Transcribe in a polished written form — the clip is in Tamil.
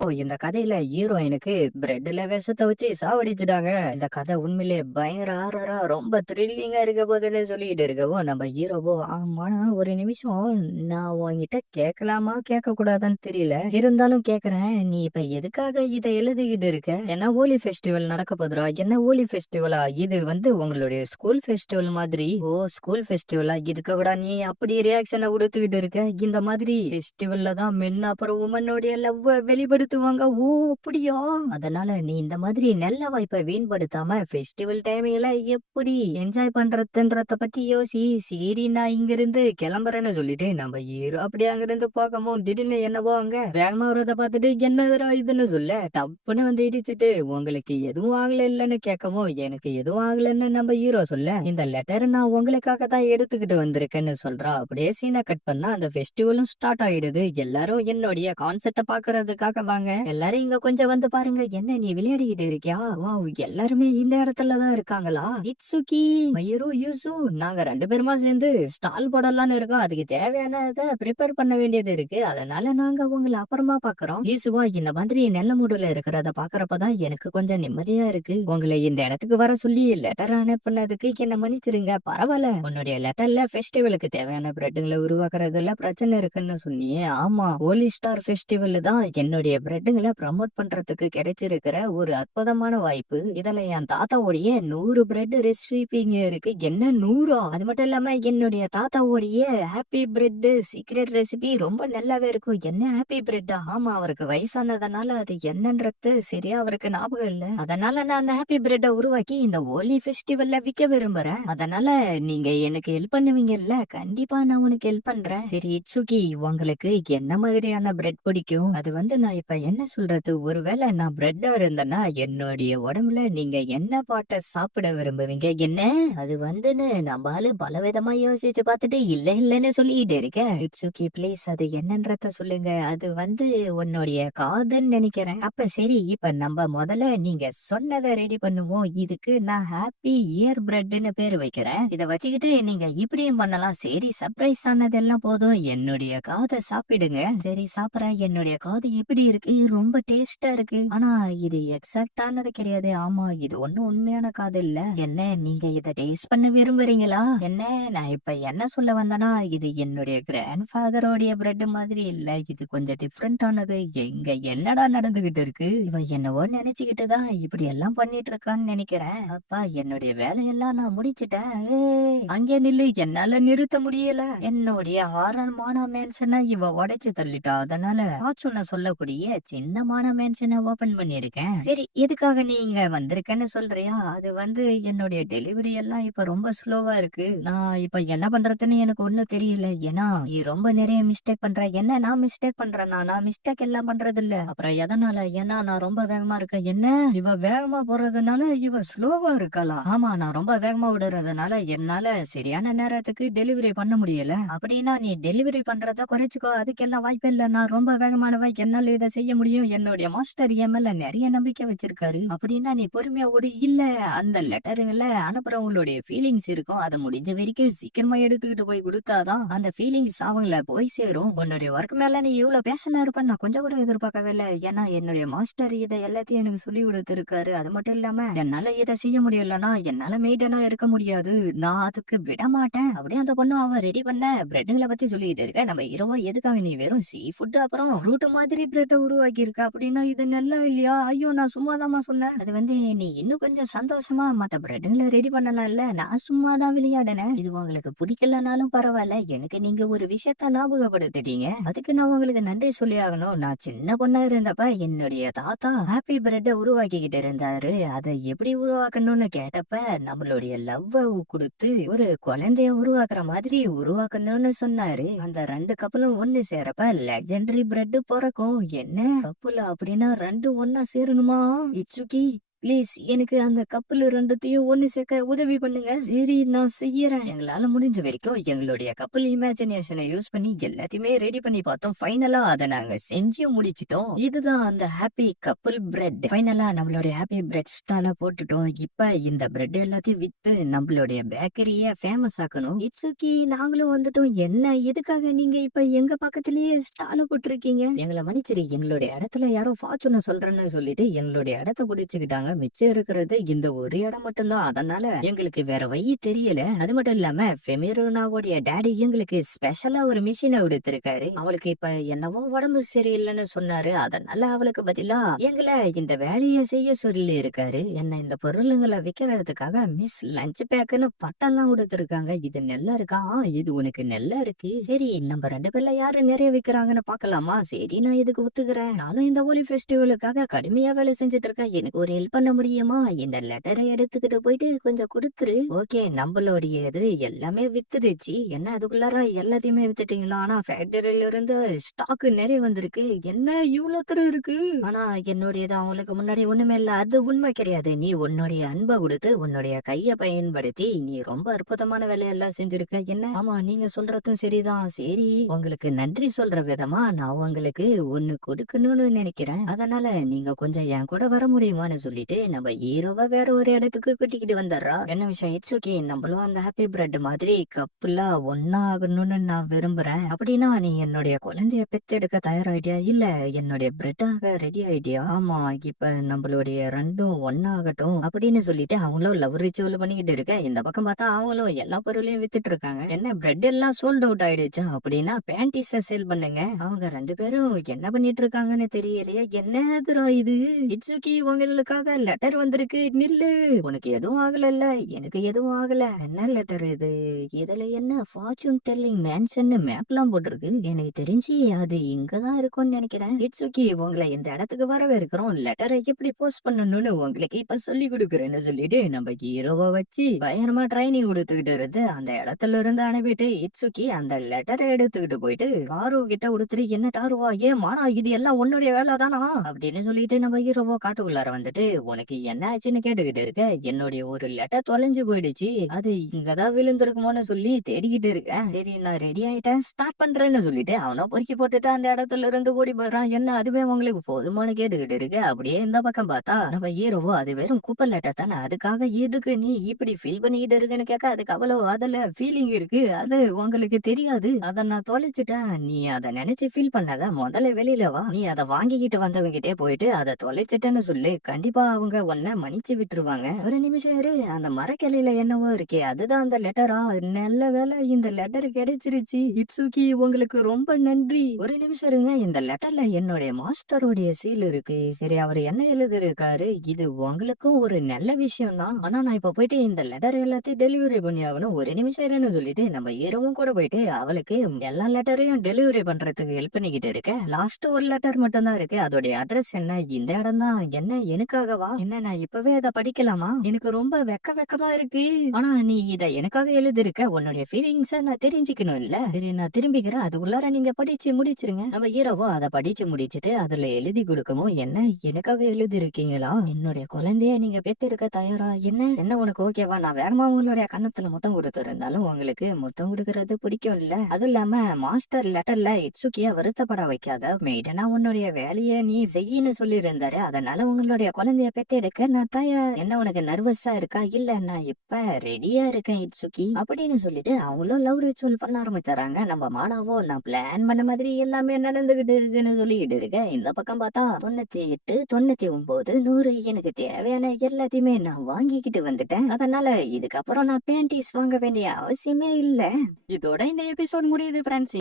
இந்த கதையில ஹீரோயினுக்கு பிரெட்ல விஷத்த வச்சு சாவடிச்சுட்டாங்க. இந்த கதை உண்மையிலே பயங்கர ஹாரரா ரொம்ப த்ரில்லிங்கா இருக்க போதுன்னு சொல்லிட்டு இருக்கவும் நம்ம ஹீரோவோ ஆமாண்ணா ஒரு நிமிஷம் நான் உன்கிட்ட கேட்கலாமா கேட்க கூடாதான்னு தெரியல, இருந்தாலும் கேக்குறேன். நீ இப்ப எதுக்காக இதை எழுதிக்கிட்டு இருக்க? என்ன ஹோலி ஃபெஸ்டிவல் நடக்க போதுரா? என்ன ஹோலி ஃபெஸ்டிவலா? இது உங்களுடைய ஸ்கூல் ஃபெஸ்டிவல் மாதிரி. ஓ, ஸ்கூல் ஃபெஸ்டிவலா? இதுக்கு கூட நீ அப்படி ரியாக்ஷனை கொடுத்துக்கிட்டு இருக்க? இந்த மாதிரி ஃபெஸ்டிவல்ல தான் மென் அப்புறம் உமனுடைய லவ் வெளிப்படுத்துவாங்க. ஓ, அப்படியா? அதனால நீ இந்த மாதிரி நல்ல வாய்ப்பை வீண்படுத்தாம ஃபெஸ்டிவல் டைம்ல எப்படி என்ஜாய் பண்றதுன்றத பத்தி யோசி. சரி, நான் இங்க இருந்து கிளம்புறேன்னு சொல்லிட்டு நம்ம ஹீரோ அப்படியே அங்கிருந்து போகவும் திடீர்னு என்னவோ அங்க வேகமா வரத பார்த்துட்டு என்னதுடா இதுன்னு சொல்ல டப்புன்னு வந்து இடிச்சிட்டு உங்களுக்கு எதுவும் ஆகல இல்லன்னு கேட்கவும் எனக்கு எதுவும் ஆகலன்னு நம்ம ஹீரோ சொல்ல இந்த லெட்டர் நான் உங்களுக்காக தான் எடுத்துக்கிட்டு வந்திருக்கேன்னு சொல்றா. அப்படியே சீனை கட் பண்ணா அந்த ஃபெஸ்டிவலும் ஸ்டார்ட் ஆயிடுது. எல்லாரும் என்னுடைய கான்செப்ட பாக்குறதுக்காக வாங்க, எல்லாரும் இங்க கொஞ்சம் வந்து பாருங்க. என்ன நீ விளையாடிக்கிட்டு இருக்கியா? வாவ், எல்லாருமே இந்த இடத்துலதான் இருக்காங்களா? இட்சுகி, மயூரு, யூசு, நாங்க 2 பேருமா சேர்ந்து ஸ்டால் போடலாம்னு இருக்கோம். அதுக்கு தேவையானதை ப்ரிப்பேர் பண்ண வேண்டியது இருக்கு. அதனால நாங்க உங்களை அப்புறமா பாக்குறோம். யூசுவா, இந்த மாதிரி நல்ல மூடுல இருக்கிறத பாக்குறப்பதான் எனக்கு கொஞ்சம் நிம்மதியா இருக்கு. உங்களை இந்த இடத்துக்கு வர சொல்லி லெட்டர் அனுப்புனதுக்கு என்ன மன்னிச்சிருங்க. பரவாயில்ல, உன்னுடைய லெட்டர்ல ஃபெஸ்டிவலுக்கு தேவையான பிரெட்டுங்களை உருவாக்குறதுல பிரச்சனை இருக்குன்னு சொன்னியே. ஆமா, ஹோலி ஸ்டார் ஃபெஸ்டிவல் தான் என்னுடைய பிரெட்டுங்களை ப்ரமோட் பண்றதுக்கு கிடைச்சிருக்கிற ஒரு அற்புதமான வாய்ப்பு. இதுல என் தாத்தாவுடைய 100 பிரெட் ரெசிபிங்க இருக்கு. என்ன 100? அது மட்டும் இல்லாம என்னுடைய தாத்தாவுடைய ஹாப்பி பிரெட் சீக்ரெட் ரெசிபி ரொம்ப நல்லாவே இருக்கும். என்ன ஹாப்பி பிரெட்? ஆமா, அவருக்கு வயசானதுனால அது என்னன்றது சரியா அவருக்கு ஞாபகம் இல்ல. அதனால நான் அந்த ஹாப்பி பிரெட்டை உருவாக்கி இந்த ஹோலி ஃபெஸ்டிவல்ல விற்க விரும்புறேன். அதனால நீங்க எனக்கு ஹெல்ப் பண்ணுவீங்கல்ல? கண்டிப்பா நான் உனக்கு ஹெல்ப் பண்றேன். சரி இட்சுகி, உங்களுக்கு என்ன மாதிரியான பிரெட் பிடிக்கும்? அது நான் இப்ப என்ன சொல்றது, ஒருவேளை நான் பிரெட்டா இருந்தேன்னா என்னுடைய உடம்புல நீங்க என்ன பாட்ட சாப்பிட விரும்புவீங்க? என்ன அது நம்மளால பலவிதமா யோசிச்சு பார்த்துட்டு இல்ல இல்லன்னு சொல்லிட்டு இருக்கேன். இட்சுகி ப்ளீஸ், அது என்னன்றத சொல்லுங்க. அது உன்னுடைய காதுன்னு நினைக்கிறேன். அப்ப சரி, இப்ப நம்ம முதல்ல நீங்க சொன்னதை ரெடி பண்ணுவோம். இதுக்கு நான் ஹாப்பி இயர் பிரெட்னு பேரு வைக்கிறேன். இத வச்சுக்கிட்டு நீங்க இப்படியும் பண்ணலாம். சரி, சர்ப்ரைஸ் ஆனதெல்லாம் போதும், என்னுடைய காதை சாப்பிடுங்க. சரி சாப்பிடுறேன். என்னுடைய காது எப்படி இருக்கு? ரொம்ப டேஸ்டா இருக்கு. ஆனா இது எக்ஸாக்ட் ஆனது கிடையாது. ஆமா, இது ஒண்ணும் உண்மையான காது இல்ல. என்ன, நீங்க இத டேஸ்ட் பண்ண விரும்புறீங்களா? என்ன, நான் இப்ப என்ன சொல்ல வந்தேன்னா, இது என்னுடைய கிராண்ட் ஃபாதரோடைய பிரெட் மாதிரி இல்ல. இது கொஞ்சம் டிஃப்ரெண்ட் ஆனது. எங்க என்னடா நடந்துகிட்டு இருக்கு? இவன் என்னவோ நினைச்சுக்கிட்டு தான் இப்படி எல்லாம் பண்ணிட்டு இருக்கான்னு நினைக்கிறேன். அப்பா, என்னுடைய வேலையெல்லாம் நான் முடிச்சிட்டேன். அங்கே நில்லு, என்னால நிறுத்த முடியல. என்னுடைய ஆரம்பமான மேன்ஷனை இவ உடைச்சு தள்ளிட்டா. அதனால ஃபார்ச்சூனை சொல்லக்கூடிய சின்னமான மேன்ஷனை ஓபன் பண்ணிருக்கேன். சரி, எதுக்காக நீங்க வந்திருக்கேன்னு சொல்றியா? அது என்னுடைய டெலிவரி எல்லாம் இப்ப ரொம்ப ஸ்லோவா இருக்கு. நான் இப்ப என்ன பண்றதுன்னு எனக்கு ஒண்ணும் தெரியல. ஏன்னா நீ ரொம்ப நிறைய மிஸ்டேக் பண்ற. என்ன, நான் மிஸ்டேக் பண்றேன்? நான் மிஸ்டேக் எல்லாம் பண்றது இல்ல. அப்புறம் எதனால? ஏன்னா நான் ரொம்ப வேகமா இருக்கேன். என்ன, இவ வேகமா போறதுனால இவ ஸ்லோவா இருக்கலாம்? ஆமா, நான் ரொம்ப வேகமா விடுறதுனால என்னால சரியான நேரத்துக்கு டெலிவரி பண்ண முடியல. அப்படின்னா நீ டெலிவரி பண்றத குறைச்சுக்கோ. அதுக்கெல்லாம் வாய்ப்பு இல்ல. நான் ரொம்ப வேகமானவா, என்னால இதை செய்ய முடியும். என்னுடைய மாஸ்டர் என் மேல நிறைய நம்பிக்கை வச்சிருக்காரு. அப்படின்னா நீ பொறுமையா ஓடு. இல்ல, அந்த லெட்டருங்கள அனுப்புறவங்களுடைய ஃபீலிங்ஸ் இருக்கும். அதை முடிஞ்ச வரைக்கும் சீக்கிரமா எடுத்துக்கிட்டு போய் கொடுத்தாதான் அந்த ஃபீலிங்ஸ் அவங்கள போய் சேரும். உன்னுடைய ஒர்க் மேல நீ இவ்வளவு பேஷனா இருப்பேன்னு நான் கொஞ்சம் கூட எதிர்பார்க்கவே இல்லை. ஏன்னா என்னுடைய மாஸ்டர் இதை எல்லாத்தையும் எனக்கு சொல்லி கொடுத்திருக்காரு. அது மட்டும் இல்லாம என்னால இதை செய்ய முடியலன்னா என்னால மெய்டனா இருக்க முடியாது. நான் அதுக்கு விட மாட்டேன். அப்படியே அந்த பொண்ணு அவ ரெடி பண்ண பிரெட்டுங்களை பத்தி சொல்லிட்டு இருக்க. நம்ம இரவா எதுக்காக நீ வெறும் சீ ஃபுட் அப்புறம் ஃப்ரூட் மாதிரி பிரெட்டை உருவாக்கி இருக்க? அப்படின்னா இது நல்லா இல்லையா? ஐயோ, நான் சும்மாதாம்மா சொன்னேன். அது நீ இன்னும் கொஞ்சம் சந்தோஷமா மத்த பிரெட்டுங்களை ரெடி பண்ணலாம் இல்ல? நான் சும்மாதான் விளையாடினேன். இது உங்களுக்கு பிடிக்கலனாலும் பரவாயில்ல, எனக்கு நீங்க ஒரு விஷயத்த ஞாபகப்படுத்திட்டீங்க. அதுக்கு நான் உங்களுக்கு நன்றி சொல்லி ஆகணும். நான் சின்ன பொண்ணா இருந்தப்ப என்னுடைய தாத்தா ஹாப்பி பிரெட்டை உருவாக்கிக்கிட்டு இருந்தாரு. அதை எப்படி உருவாக்கணும்னு கேட்டப்ப நம்மளுடைய லவ் கொடுத்து ஒரு குழந்தைய உருவாக்குற மாதிரி உருவாக்கணும்னு சொன்னாரு. அந்த 2 கப்பலும் ஒண்ணு சேரப்ப லெஜெண்டரி பிரெட் பிறக்கும். என்ன கப்புல? அப்படின்னா 2 ஒன்னா சேரணுமா? இட்சுகி, ப்ளீஸ் எனக்கு அந்த கப்பல் 2த்தையும் ஒண்ணு சேர்க்க உதவி பண்ணுங்க. சரி நான் செய்யறேன். எங்களால முடிஞ்ச வரைக்கும் எங்களுடைய கப்பல் இமேஜினேஷன யூஸ் பண்ணி எல்லாத்தையுமே ரெடி பண்ணி பார்த்தோம். ஃபைனலா அத நாங்க செஞ்சு முடிச்சுட்டோம். இதுதான் அந்த ஹேப்பி கப்பல் பிரெட். ஃபைனலா நம்மளுடைய ஹேப்பி பிரெட் ஸ்டால போட்டுட்டோம். இப்ப இந்த பிரெட் எல்லாத்தையும் வித்து நம்மளுடைய பேக்கரிய ஃபேமஸ் ஆக்கணும். இட்ஸ் ஓகே நாங்களும் வந்துட்டோம். என்ன எதுக்காக நீங்க இப்ப எங்க பக்கத்திலேயே ஸ்டால போட்டிருக்கீங்க? எங்கள மன்னிச்சிரு. எங்களுடைய இடத்துல யாரோ ஃபார்ச்சூன சொல்றேன்னு சொல்லிட்டு எங்களுடைய இடத்த பிடிச்சுக்கிட்டாங்க. மிச்சம் இருக்கிறது இந்த ஒரு இடம் மட்டும்தான். அதனால எங்களுக்கு வேற வழி தெரியல. அது மட்டும் இல்லாம ஃபெமிரோனாவுடைய டாடி எங்களுக்கு ஸ்பெஷலா ஒரு மிஷினை கொடுத்திருக்காரு. அவளுக்கு இப்ப என்னவோ உடம்பு சரியில்லைன்னு சொன்னாரு. அதனால அவளுக்கு பதிலா எங்களை இந்த வேலையை செய்ய சொல்லி இருக்காரு. என்ன இந்த பொருளுங்களை விக்கிறதுக்காக மிஸ் லஞ்ச் பேக்குன்னு பட்டம்லாம் கொடுத்திருக்காங்க. இது நெல்லா இருக்கா? இது உனக்கு நெல்லா இருக்கு. சரி நம்ம 2 பேர்ல யாரு நிறைய விக்கிறாங்கன்னு பாக்கலாமா? சரி நான் இதுக்கு ஒத்துக்கிறேன். நானும் இந்த ஹோலி ஃபெஸ்டிவலுக்காக கடுமையா வேலை செஞ்சுட்டு இருக்கேன். எனக்கு ஒரு ஹெல்ப் பண்ண முடியுமா? இந்த லெட்டரை எடுத்துக்கிட்டு போயிட்டு கொஞ்சம் கொடுத்துரு. ஓகே நம்மளுடைய இது எல்லாமே வித்துடுச்சு. என்ன அதுக்குள்ளார எல்லாத்தையுமே வித்துட்டீங்களா? ஆனா ஃபேக்டரியில இருந்து ஸ்டாக் நிறைய வந்திருக்கு. என்ன இவ்வளவு தூரம் இருக்கு? ஆனா என்னுடையது அவங்களுக்கு முன்னாடி ஒண்ணுமே இல்ல. அது உண்மை கிடையாது. நீ உன்னுடைய அன்பை கொடுத்து உன்னுடைய கைய பயன்படுத்தி நீ ரொம்ப அற்புதமான வேலையெல்லாம் செஞ்சிருக்க. என்ன ஆமா நீங்க சொல்றதும் சரிதான். சரி உங்களுக்கு நன்றி சொல்ற விதமா நான் உங்களுக்கு ஒண்ணு கொடுக்கணும்னு நினைக்கிறேன். அதனால நீங்க கொஞ்சம் என் கூட வர முடியுமான்னு சொல்லிட்டு நம்ம ஹீரோவா வேற ஒரு இடத்துக்கு கூட்டிக்கிட்டு வந்துடுறா. என்ன விஷயம்? இட்ஸ் ஓகே நம்மளும் அந்த ஹாப்பி பிரெட் மாதிரி கப்புலா ஒன்னா ஆகணும்னு நான் விரும்புறேன். அப்படின்னா நீ என்னுடைய குழந்தைய பெத்தெடுக்க தயாராயிட்டியா? இல்ல என்னுடைய பிரெட்டாக ரெடி ஆயிட்டியா? ஆமா இப்ப நம்மளுடைய ரெண்டும் ஒன்னாகட்டும் அப்படின்னு சொல்லிட்டு அவங்களும் லவ் ரிச்சுவல் பண்ணிக்கிட்டு இருக்க. இந்த பக்கம் பார்த்தா அவங்களும் எல்லா பொருளையும் வித்துட்டு இருக்காங்க. என்ன பிரெட் எல்லாம் சோல்ட் அவுட் ஆயிடுச்சா? அப்படின்னா பேண்டிஸ சேல் பண்ணுங்க. அவங்க 2 பேரும் என்ன பண்ணிட்டு இருக்காங்கன்னு தெரியலையா? என்னதுரா இது? இட்சுகி உங்களுக்காக லெட்டர் வந்திருக்கு. நில்லு. உனக்கு எதுவும் ஆகலல்ல? எனக்கு எதுவும் ஆகல. என்ன லெட்டர் இது? இதுல என்ன ஃபார்ச்சூன் டெல்லிங் மேன்ஷன் மேப்லாம் போட்டிருக்கு. எனக்கு தெரிஞ்சு அது இங்கதான் இருக்கும்னு நினைக்கிறேன். இட்சுகி உங்களை இந்த இடத்துக்கு வரவேற்கிறோம். லெட்டரை எப்படி போஸ்ட் பண்ணணும்னு உங்களுக்கு இப்ப சொல்லி கொடுக்குறேன்னு சொல்லிட்டு நம்ம ஹீரோவை வச்சு பயங்கரமா ட்ரைனிங் கொடுத்துக்கிட்டு இருந்து அந்த இடத்துல இருந்து அனுப்பிட்டு இட்சுகி அந்த லெட்டரை எடுத்துக்கிட்டு போயிட்டு டாரு கிட்ட கொடுத்துட்டு என்ன டாருவா ஏன் மானா இது எல்லாம் உன்னுடைய வேலை தானா அப்படின்னு சொல்லிட்டு நம்ம ஹீரோவோ காட்டுக்குள்ளார வந்துட்டு உனக்கு என்ன ஆச்சுன்னு கேட்டுக்கிட்டு இருக்க. என்னுடைய ஒரு லெட்டர் தொலைஞ்சு போயிடுச்சு. அது இங்கதான் விழுந்திருக்குமோன்னு சொல்லி தேடிக்கிட்டு இருக்கேன். சரி நான் ரெடி ஆயிட்டேன் ஸ்டார்ட் பண்றேன்னு சொல்லிட்டு அவனை பொறுக்கி போட்டுட்டு அந்த இடத்துல இருந்து ஓடி போயிடறான். என்ன அதுவே உங்களுக்கு போதுமானு கேட்டுக்கிட்டு இருக்கு. அப்படியே இந்த பக்கம் பார்த்தா நம்ம ஹீரோவோ அது வெறும் குப்பை லெட்டர் தானே, அதுக்காக எதுக்கு நீ இப்படி ஃபீல் பண்ணிக்கிட்டு இருக்குன்னு கேட்க அதுக்கு அவ்வளவு அதுல ஃபீலிங் இருக்கு. அது உங்களுக்கு தெரியாது. அத நான் தொலைச்சிட்டேன். நீ அதை நினைச்சு ஃபீல் பண்ணாத. முதல்ல வெளியில வா. நீ அதை வாங்கிக்கிட்டு வந்தவங்க கிட்டே போயிட்டு அதை தொலைச்சிட்டேன்னு சொல்லு. கண்டிப்பா அவங்க உன்னை மன்னிச்சு விட்டுருவாங்க. ஒரு நிமிஷம் இரு. அந்த மரக்கிளையில என்னவோ இருக்கே அதுதான் அந்த லெட்டரா? நல்ல வேலை இந்த லெட்டர் கிடைச்சிருச்சு. இட்சுகி உங்களுக்கு ரொம்ப நன்றி. ஒரு நிமிஷம் இருங்க. இந்த லெட்டர்ல என்னுடைய மாஸ்டருடைய சீல் இருக்கு. சரி அவர் என்ன எழுதிருக்காரு? இது உங்களுக்கும் ஒரு நல்ல விஷயம் தான். ஆனா நான் இப்ப போயிட்டு இந்த லெட்டர் எல்லாத்தையும் டெலிவரி பண்ணி ஆகணும். ஒரு நிமிஷம் இருன்னு சொல்லிட்டு நம்ம ஹீரோவும் கூட போயிட்டு அவளுக்கு எல்லா லெட்டரையும் டெலிவரி பண்றதுக்கு ஹெல்ப் பண்ணிக்கிட்டு இருக்க. லாஸ்ட் ஒரு லெட்டர் மட்டும் தான் இருக்கு. அதோடைய அட்ரஸ் என்ன? இந்த இடம் தான். என்ன எனக்காகவா? என்ன நான் இப்பவே அதை படிக்கலாமா? எனக்கு ரொம்ப வெக்கமா இருக்கு. ஆனா நீ இத எனக்காக எழுதிருக்க. உன்னுடைய ஃபீலிங்ஸ நான் தெரிஞ்சுக்கணும் இல்ல? சரி நான் திரும்பிக்கிறேன். அது உள்ளார நீங்க படிச்சு முடிச்சிருங்க. நம்ம ஹீரோவோ அதை படிச்சு முடிச்சுட்டு அதுல எழுதி கொடுக்கவும் என்ன எனக்காக எழுதி இருக்கீங்களா? என்னுடைய குழந்தைய நீங்க பெத்தெடுக்க தயாரா? என்ன என்ன உனக்கு ஓகேவா? நான் வேகமா உங்களுடைய கன்னத்துல முத்தம் கொடுத்திருந்தாலும் உங்களுக்கு முத்தம் கொடுக்கறது பிடிக்கும் இல்ல? அது இல்லாம மாஸ்டர் லெட்டர்ல இட்சுகிய வருத்தப்பட வைக்காத. மெய்டனா உன்னுடைய வேலையை நீ செய்யின்னு சொல்லி இருந்தாரு. அதனால உங்களுடைய குழந்தைய பெத்தெடுக்க நான் தயார். என்ன உனக்கு நர்வஸா இருக்கா? இல்ல நான் இப்ப ரெடியா இருக்கேன் இட்சுகி அப்படின்னு சொல்லிட்டு அவங்களும் லவ் ரிச்சுவல் பண்ண ஆரம்பிச்சாராங்க. நம்ம மானாவோ நான் பிளான் பண்ண மாதிரி எல்லாமே நடந்துகிட்டு இருக்குன்னு சொல்லிக்கிட்டு இருக்கேன். இந்த பக்கம் பார்த்தா 98, 99, 100 எனக்கு தேவையான எல்லாத்தையுமே நான் வாங்கிக்கிட்டு வந்துட்டேன். அதனால இதுக்கப்புறம் நான் பேண்டீஸ் வாங்க வேண்டிய அவசியமே இல்ல. இதோட இந்த எபிசோட் முடியுது ஃப்ரெண்ட்ஸ்.